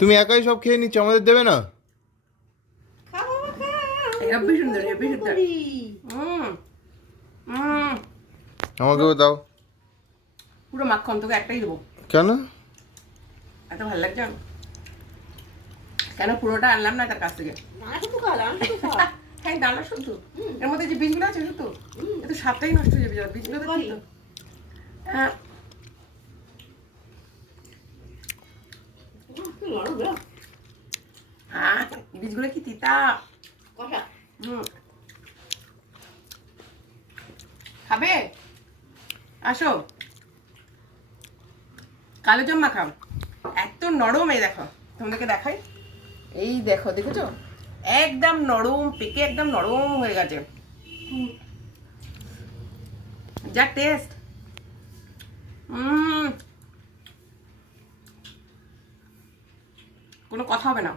তুমি একাই সব খেয়ে নিচ্ছ, আমাদের দেবে না? হেব্বি সুন্দর, হেব্বি সুন্দর। আমাকেও দাও। পুরো মাখন, তোকে একটাই দেবো। কেন? এত ভালো লাগছে। কেন পুরোটা আনলাম না তার কাছ থেকে? হ্যাঁ, ডালা শুধু, এর মধ্যে যে বীজগুলো আছে শুধু, এত স্বাদটাই নষ্ট হয়ে যাবে বীজগুলো দেখি তো। হ্যাঁ, হ্যাঁ, বীজগুলো কি তিতা। খাবে? আসো, কালো জাম মাখাও। এত নরম, এই দেখো, তোমাদেরকে দেখাই। এই দেখো, দেখেছো? একদম নরম, পেকে একদম নরম হয়ে গেছে। যা টেস্ট। কোনো কথা হবে না।